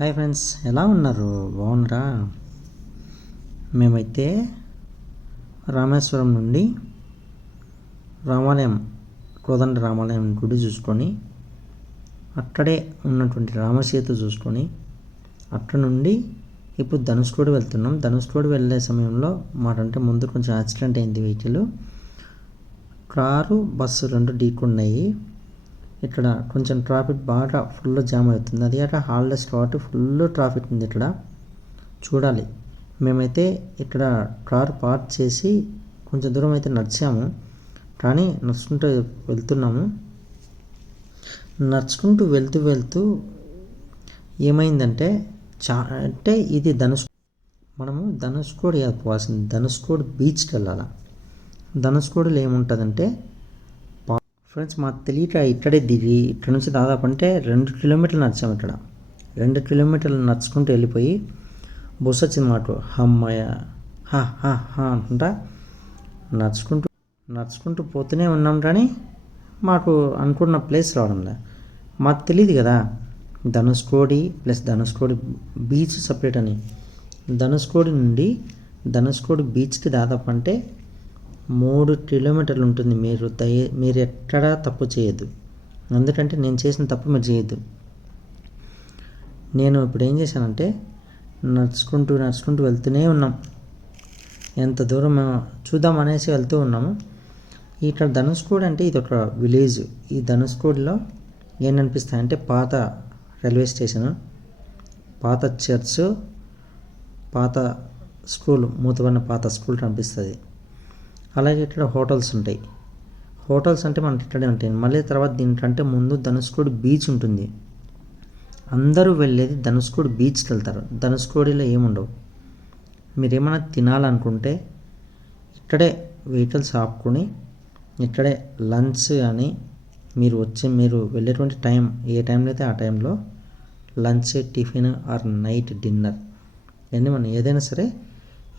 Hi friends ఎలా ఉన్నారు? బాగున్నారా? మేమైతే రామేశ్వరం నుండి రామాలయం కోదండ రామాలయం గుడి చూసుకొని అక్కడే ఉన్నటువంటి రామసేతు చూసుకొని అక్కడ నుండి ఇప్పుడు ధనుష్కోడి వెళ్తున్నాం. ధనుష్కోడి వెళ్ళే సమయంలో మాకంటే ముందు కొంచెం యాక్సిడెంట్ అయింది వెహికల్. కారు బస్సు రెండు ఢీకున్నాయి. ఇక్కడ కొంచెం ట్రాఫిక్ బాగా ఫుల్ జామ్ అవుతుంది. అది అక్కడ హాలిడేస్ కాబట్టి ఫుల్ ట్రాఫిక్ ఉంది ఇక్కడ. చూడాలి. మేమైతే ఇక్కడ కార్ పార్క్ చేసి కొంచెం దూరం అయితే నడిచాము. కానీ నడుచుకుంటూ వెళ్తున్నాము. నడుచుకుంటూ వెళ్తూ వెళ్తూ ఏమైందంటే చా అంటే ఇది ధనుష్ మనము ధనుష్కోడి పోవాల్సింది ధనుష్కోడి బీచ్కి వెళ్ళాలి. ధనుష్కోడిలో ఏముంటుందంటే ఫ్రెండ్స్ మాకు తెలియక ఇక్కడే దిగి ఇక్కడ నుంచి దాదాపు అంటే రెండు కిలోమీటర్లు నడిచాము ఇక్కడ. రెండు కిలోమీటర్లు నడుచుకుంటూ వెళ్ళిపోయి బస్సు వచ్చింది మాకు అమ్మాయ హా హా హా అనుకుంటా నడుచుకుంటూ నడుచుకుంటూ పోతూనే ఉన్నాం కానీ మాకు అనుకున్న ప్లేస్ రావడంలే. మాకు తెలియదు కదా Dhanushkodi plus Dhanushkodi beach separate అని. ధనుష్కోడి నుండి ధనుష్కోడి బీచ్కి దాదాపు అంటే మూడు కిలోమీటర్లు ఉంటుంది. మీరు దయ మీరు ఎక్కడా తప్పు చేయొద్దు. ఎందుకంటే నేను చేసిన తప్పు మీరు చేయొద్దు. నేను ఇప్పుడు ఏం చేశానంటే నడుచుకుంటూ నడుచుకుంటూ వెళ్తూనే ఉన్నాం. ఎంత దూరం మేము చూద్దాం అనేసి వెళ్తూ ఉన్నాము. ఇక్కడ ధనుష్కోడ్ అంటే ఇది ఒక విలేజ్. ఈ ధనుష్కోడ్లో అనిపిస్తాయి అంటే పాత రైల్వే స్టేషన్ పాత చర్చ్ పాత స్కూల్ మూతబడిన పాత స్కూల్ కనిపిస్తుంది. అలాగే ఇక్కడ హోటల్స్ ఉంటాయి. హోటల్స్ అంటే మనకి ఇక్కడే ఉంటాయి మళ్ళీ తర్వాత దీనికంటే ముందు ధనుష్కోడి బీచ్ ఉంటుంది. అందరూ వెళ్ళేది ధనుష్కోడి బీచ్కి వెళ్తారు. ధనుష్కోడిలో ఏముండవు. మీరు ఏమైనా తినాలనుకుంటే ఇక్కడే వెహికల్స్ ఆపుకొని ఇక్కడే లంచ్ అని మీరు వచ్చే మీరు వెళ్ళేటువంటి టైం ఏ టైంలో అయితే ఆ టైంలో lunch tiffin or night dinner. ఇవన్నీ మనం ఏదైనా సరే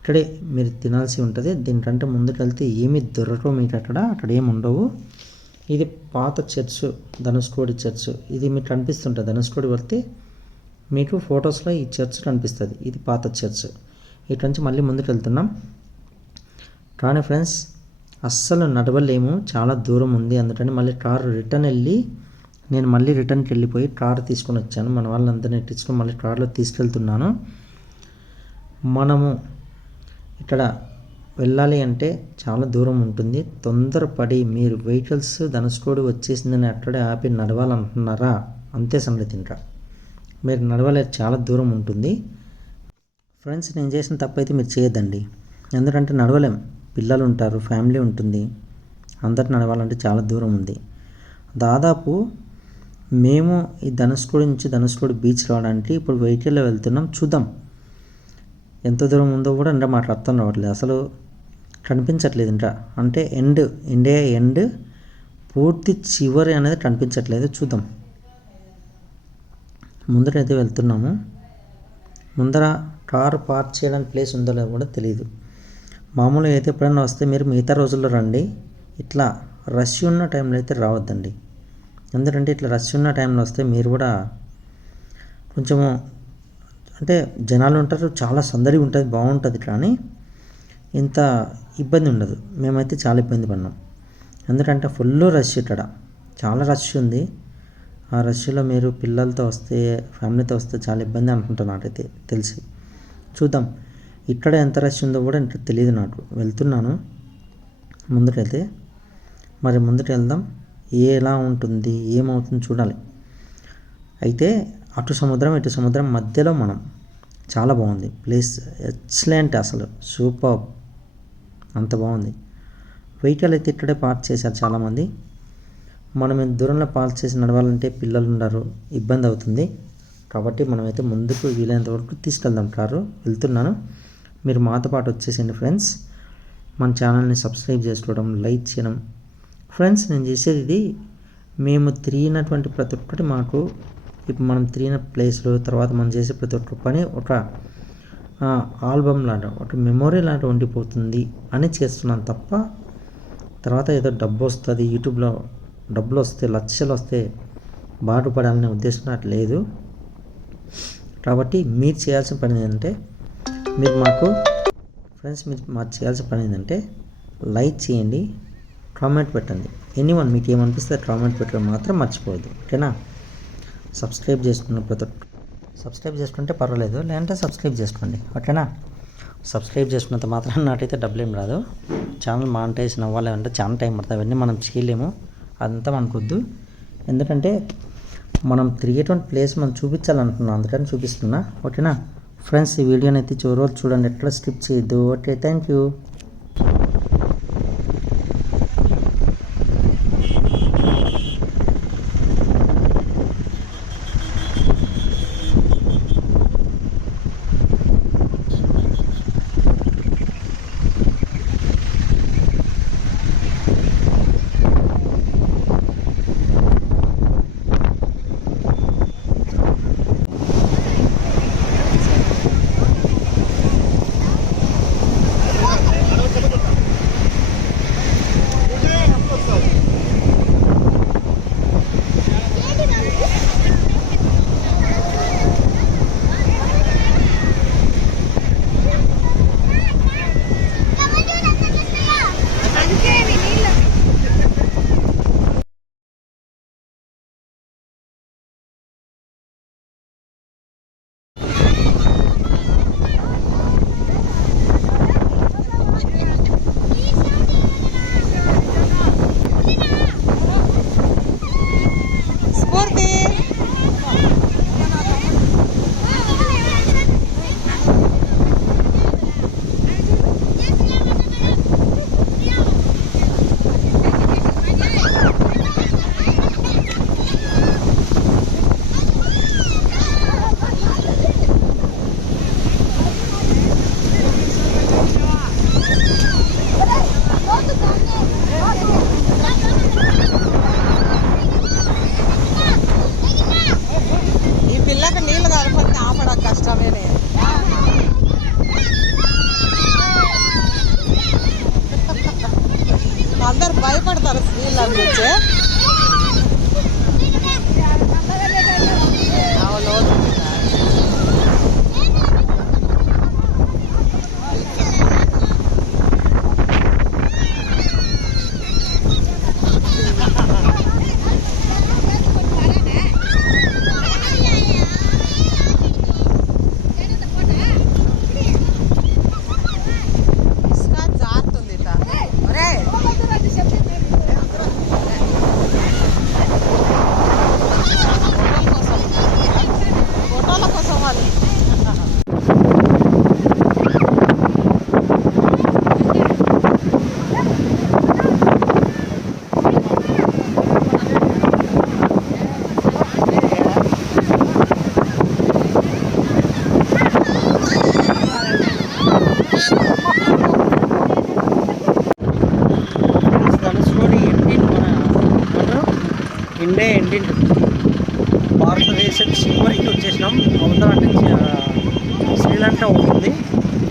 ఇక్కడే మీరు తినాల్సి ఉంటుంది. దీనికంటే ముందుకెళ్తే ఏమీ దొరకవు మీకు అక్కడ అక్కడ ఏమి ఉండవు. ఇది పాత చర్చ్ ధనుష్కోడి చర్చ్. ఇది మీకు కనిపిస్తుంటుంది. ధనుష్కోడి వెళ్తే మీకు ఫొటోస్లో ఈ చర్చ్ కనిపిస్తుంది. ఇది పాత చర్చ్. ఇటు నుంచి మళ్ళీ ముందుకు వెళ్తున్నాం కానీ ఫ్రెండ్స్ అస్సలు నడవలేము. చాలా దూరం ఉంది. అందుకని మళ్ళీ కారు రిటర్న్ వెళ్ళి నేను మళ్ళీ రిటర్న్కి వెళ్ళిపోయి కారు తీసుకొని వచ్చాను. మన వాళ్ళందరినీ ఎట్టించుకొని మళ్ళీ కారులో తీసుకెళ్తున్నాను. మనము ఇక్కడ వెళ్ళాలి అంటే చాలా దూరం ఉంటుంది. తొందరపడి మీరు వెహికల్స్ ధనుష్కోడి వచ్చేసిందని అక్కడే ఆపి నడవాలంటున్నారా? అంతే సంగతి ఇంకా. మీరు నడవలేదు చాలా దూరం ఉంటుంది. ఫ్రెండ్స్ నేను చేసిన తప్పైతే మీరు చేయొద్దండి. ఎందుకంటే నడవలేం. పిల్లలు ఉంటారు ఫ్యామిలీ ఉంటుంది. అందరు నడవాలంటే చాలా దూరం ఉంది. దాదాపు మేము ఈ ధనుష్కోడి నుంచి ధనుష్కోడి బీచ్ రావడానికి ఇప్పుడు వెహికల్లో వెళ్తున్నాం. చూద్దాం. ఎంత దూరం ఉందో కూడా ఇంకా మాకు అర్థం రావట్లేదు అసలు కనిపించట్లేదు ఇంకా అంటే ఎండ్ ఇండియా ఎండ్ పూర్తి చివరి అనేది కనిపించట్లేదు. చూద్దాం. ముందరైతే వెళ్తున్నాము. ముందర కారు పార్క్ చేయడానికి ప్లేస్ ఉందో లేదో కూడా తెలియదు మామూలుగా అయితే ఎప్పుడైనా వస్తే మీరు మిగతా రోజుల్లో రండి. ఇట్లా రష్ ఉన్న టైంలో అయితే రావద్దండి. ఎందుకంటే ఇట్లా రష్ ఉన్న టైంలో వస్తే మీరు కూడా కొంచెము అంటే జనాలు ఉంటారు చాలా సందడి ఉంటుంది బాగుంటుంది కానీ ఇంత ఇబ్బంది ఉండదు. మేమైతే చాలా ఇబ్బంది పడినాం ఎందుకంటే ఫుల్ రష్ ఇక్కడ. చాలా రష్ ఉంది. ఆ రష్లో మీరు పిల్లలతో వస్తే ఫ్యామిలీతో వస్తే చాలా ఇబ్బంది అనుకుంటాను నాకైతే తెలిసి. చూద్దాం. ఇక్కడ ఎంత రష్ ఉందో కూడా ఇంకా తెలియదు నాకు. వెళ్తున్నాను. ముందుకైతే మరి ముందుకు వెళ్దాం. ఎలా ఉంటుంది ఏమవుతుంది చూడాలి. అయితే అటు సముద్రం ఇటు సముద్రం మధ్యలో మనం. చాలా బాగుంది. ప్లేస్ ఎక్సలెంట్ అసలు. సూపర్. అంత బాగుంది. వెహికల్ అయితే ఇక్కడే పార్క్ చేశారు చాలామంది. మనం ఇంత దూరంలో పార్క్ చేసి నడవాలంటే పిల్లలు ఉన్నారు ఇబ్బంది అవుతుంది. కాబట్టి మనమైతే ముందుకు వీలైనంత వరకు తీసుకెళ్దాం కారు. వెళ్తున్నాను. మీరు మాతో పాటు వచ్చేసింది ఫ్రెండ్స్. మన ఛానల్ని సబ్స్క్రైబ్ చేసుకోవడం లైక్ చేయడం. ఫ్రెండ్స్ నేను చేసేది ఇది. మేము తిరిగినటువంటి ప్రతి ఒక్కటి మాకు ఇప్పుడు మనం తిరిగిన ప్లేస్లు తర్వాత మనం చేసే ప్రతి ఒక్క పని ఒక ఆల్బమ్ లాంటి ఒక మెమొరీ లాంటి ఉండిపోతుంది అని చేస్తున్నాను తప్ప తర్వాత ఏదో డబ్బు వస్తుంది యూట్యూబ్లో డబ్బులు వస్తే లక్షలు వస్తే బాగుపడాలనే ఉద్దేశం నాకు లేదు. కాబట్టి మీరు చేయాల్సిన పని ఏంటంటే మీరు మాకు ఫ్రెండ్స్ మీరు మాకు చేయాల్సిన పని ఏంటంటే లైక్ చేయండి కామెంట్ పెట్టండి. ఎనీ వన్ మీకు ఏమనిపిస్తే కామెంట్ పెట్టడం మాత్రం మర్చిపోవద్దు. ఓకేనా? సబ్స్క్రైబ్ చేసుకున్న ప్రతి సబ్స్క్రైబ్ చేసుకుంటే పర్వాలేదు లేదంటే సబ్స్క్రైబ్ చేసుకోండి. ఓకేనా? సబ్స్క్రైబ్ చేసుకున్నంత మాత్రం నాకైతే డబ్బులు రాదు. ఛానల్ మానిటైజేషన్ అవ్వాలి అంటే చాలా టైం పడుతుంది. అవన్నీ మనం చేయలేము. అదంతా మనకొద్దు. ఎందుకంటే మనం తిరిగేటువంటి ప్లేస్ మనం చూపించాలనుకున్నాం. అందుకని చూపిస్తున్నా. ఓకేనా? ఫ్రెండ్స్ ఈ వీడియోని అయితే చివరి రోజు చూడండి. ఎట్లా స్కిప్ చేయొద్దు. Okay thank you. భారతదేశం చివరికి వచ్చేసినాం. అవతల అంటే శ్రీలంక ఉంటుంది.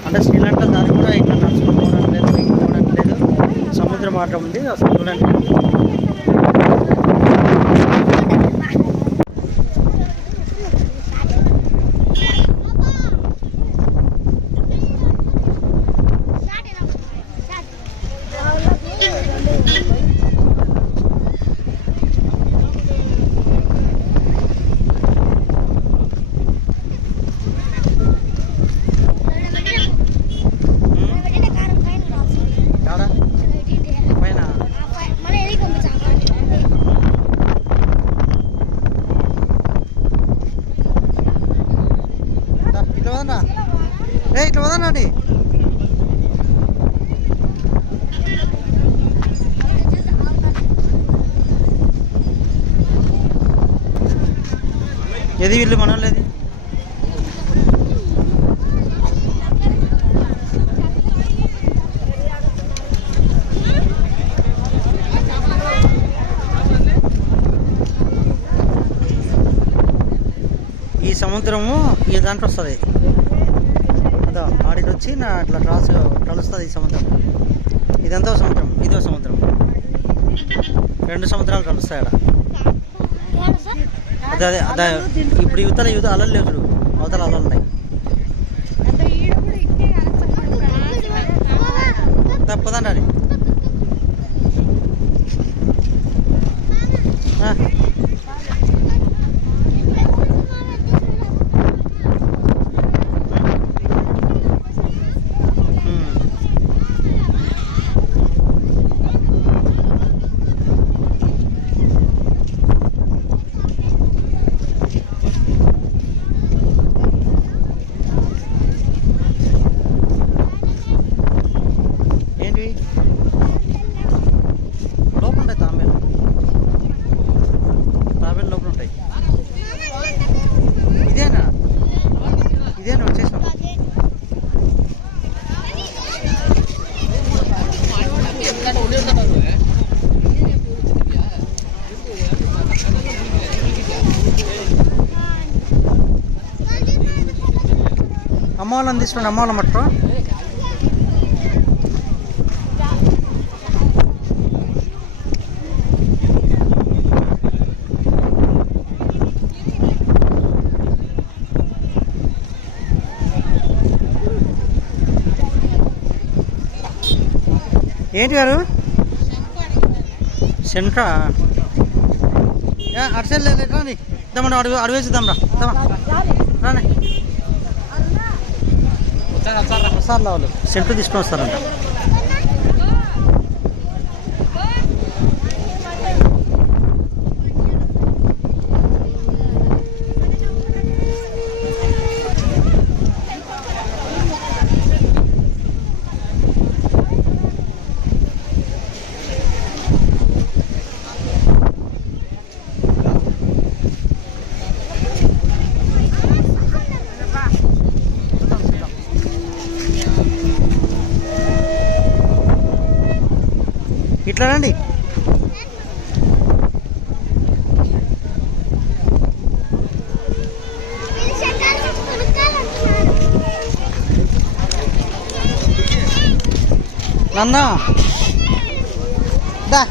అంటే శ్రీలంక దాన్ని కూడా ఇక్కడ నడుచుకుంటూ పోవడం లేదు ఇక్కడ పోవడం లేదు. సముద్రం మాట ఉంది. అసలు చూడండి కాడా పైన దా, ఇట్లా వదనా ఏ ఇట్లా వదనా అండి ఏది వీళ్ళు మనలేదు ఈ సముద్రము ఈ దాంట్లో వస్తుంది. అదో ఆడికి వచ్చి నా అట్లా క్రాస్ కలుస్తుంది ఈ సముద్రం. ఇదంతా సముద్రం ఇదో సముద్రం. రెండు సముద్రాలు కలుస్తాయి అక్కడ అదే అదే అదే. ఇప్పుడు యువతల యువత అలలు లేవు చూడు. అవతల అలా ఉన్నాయి. తప్పదండి అమ్మ వాళ్ళని తీసుకోండి అమ్మ మట్టు ఏంటి గారు? సెంట్రా? అటు సైడ్ లేదు నీ దమ్మ అడుగు అడుగు వేసిద్దాం రా రాని. సార్ వాళ్ళు సెంటర్ తీసుకొని వస్తారంట ఇట్లా రండి నాన్న దా